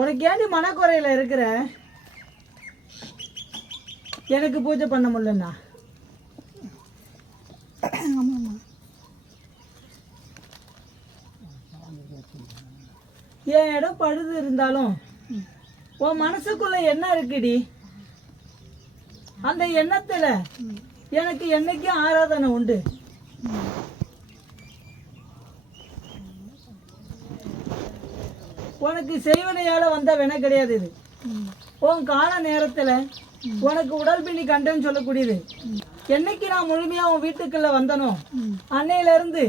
உனக்கு ஏண்டி மனக்குறையில் இருக்கிற? எனக்கு பூஜை பண்ண முடியலண்ணா. ஆமாம்மா. என் இடம் பழுது இருந்தாலும் உன் மனசுக்குள்ள என்ன இருக்குடி? அந்த எண்ணத்துல எனக்கு என்னைக்கும் ஆராதனை உண்டு. உனக்கு செய்வனையால வந்த வினை கிடையாது இது. உன் கால நேரத்துல உனக்கு உடல் பிணி கண்டன்னு சொல்லக்கூடியது. என்னைக்கு நான் முழுமையா உன் வீட்டுக்குள்ள வந்தனோ அன்னையில இருந்து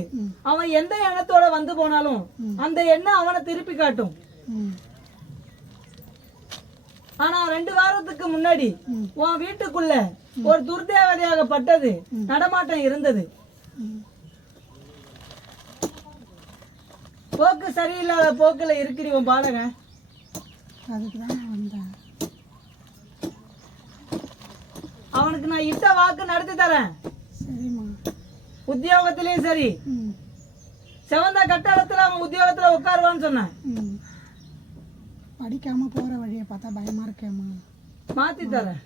அவன் எந்த எண்ணத்தோட வந்து போனாலும் அந்த எண்ணம் அவனை திருப்பி காட்டும். ஆனா 2 வாரத்துக்கு முன்னாடி உன் வீட்டுக்குள்ள ஒரு துர்தேவதையாகப்பட்டது நடமாட்டம் இருந்தது. போக்கு சரியில்லாத போக்குல இருக்கிறி உன் பாலகன். அதுக்குதான் நான் வந்தேன். அவனுக்கு நான் இட்ட வாக்கு நடத்தி தரேன். சரிம்மா. உத்தியோகத்திலயும் சரி, செவந்த கட்டடத்துல அவன் உத்தியோகத்துல உட்காருவான்னு சொன்னேன். படிக்காம போற வழியை பார்த்தா பயமா இருக்கேம்மா. மாத்தி தரேன்.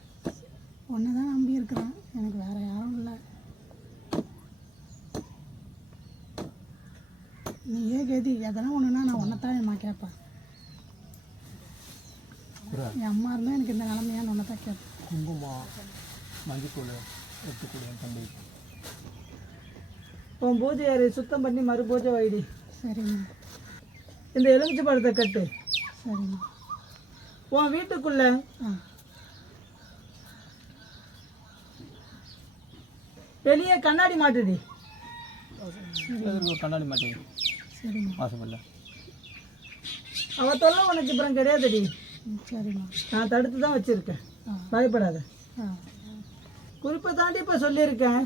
ஒன்னுதான் நம்பி இருக்கிறேன், எனக்கு வேற யாரும் இல்லை. நீ கேதி எதனா ஒண்ணுன்னா நான் ஒன்னத்தான் அம்மா கேட்பேன். என் அம்மா இருந்தா எனக்கு இந்த நிலைமையான்னு ஒன்னதான் கேட்பேன். குங்குமம் மஞ்சள் எடுத்துக்கூடிய தம்பி உன் பூஜை அறை சுத்தம் பண்ணி மறு பூஜை வைடி. சரிம்மா. இந்த எலுமிச்சை பழத்தை கட்டு. சரிம்மா. உன் வீட்டுக்குள்ள வெளியே கண்ணாடி மாட்டுடி. கண்ணாடி மாட்டேன். சரிம்மா. வாசப்பல்ல அவ தொல்லை உனக்கு அப்புறம் கிடையாதுடி. சரிம்மா. நான் தடுத்து தான் வச்சிருக்கேன், பயப்படாத. குறிப்பை தாண்டி இப்ப சொல்லியிருக்கேன்.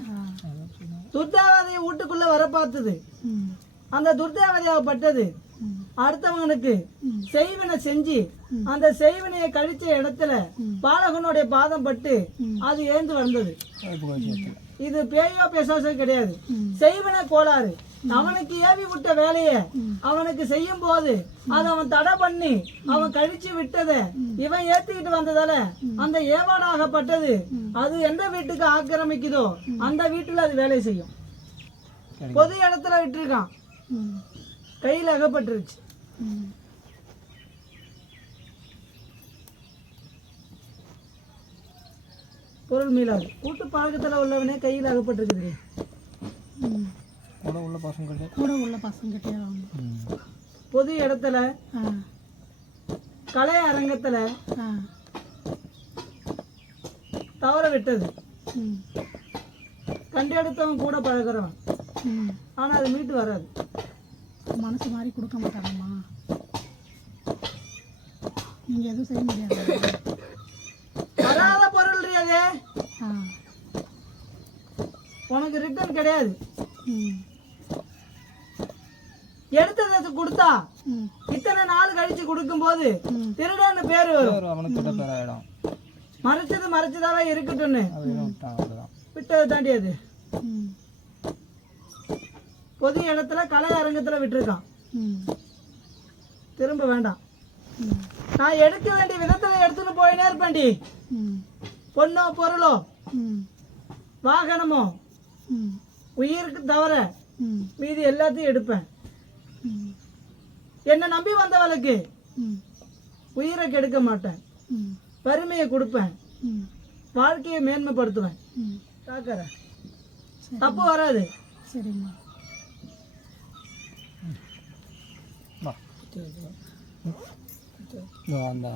துர்தேவதையை வீட்டுக்குள்ள வர பார்த்தது. அந்த துர்தேவதையாகப்பட்டது அடுத்தவங்களுக்கு செய்வினை செஞ்சு அந்த செய்வினையை கழிச்ச இடத்துல பாலகனுடைய பாதம் பட்டு அது ஏந்து வந்தது. இது பேயோ பேசாசோ கிடையாது, செய்வினை கோளாறு. அவனுக்கு ஏவி விட்ட வேலைய அவனுக்கு செய்யும் போது அதை அவன் தடை பண்ணி அவன் கழிச்சு விட்டதை இவன் ஏத்திக்கிட்டு வந்ததால அந்த ஏவாடாகப்பட்டது அது எந்த வீட்டுக்கு ஆக்கிரமிக்குதோ அந்த வீட்டுல அது வேலை செய்யும். பொது இடத்துல விட்டுருக்கான், கையில் அகப்பட்டுருச்சு. பொருள் மீளாது. கூட்டு பழக்கத்துல உள்ளவனே கையில் அகப்பட்டிருக்குது. கூட உள்ள பசங்கிட்டே பொது இடத்துல கலை அரங்கத்துல தவற விட்டது. கண்டெடுத்தவன் கூட பழகிறவன், ஆனா அது மீட்டு வராது. மனசு மாதிரி கொடுக்க மாட்டாங்கம்மா. நீங்க எதுவும் செய்ய முடியாது. வராத பொருள் அது உனக்கு ரிட்டர்ன் கிடையாது. எடுத்ததை கொடுத்தா இத்தனை நாள் கழிச்சு கொடுக்கும் போது திருடன்னு பேரு வரும். மறைச்சது மறைச்சதாவே இருக்கட்டும்னு விட்டதை தாண்டி அது பொது இடத்துல கலை அரங்கத்துல விட்டுருக்கான். திரும்ப வேண்டாம். நான் எடுக்க வேண்டிய விதத்துல எடுத்துன்னு போயினே இருப்பேன்டி. பொண்ணோ பொருளோ வாகனமோ உயிருக்கு தவிர மீதி எல்லாத்தையும் எடுப்பேன். என்னை நம்பி வந்தவளுக்கு உயிரை கெடுக்க மாட்டேன், வறுமையை கொடுப்பேன், வாழ்க்கையை மேன்மைப்படுத்துவேன். காக்கறேன், தப்பு வராது. சரிம்மா. அந்த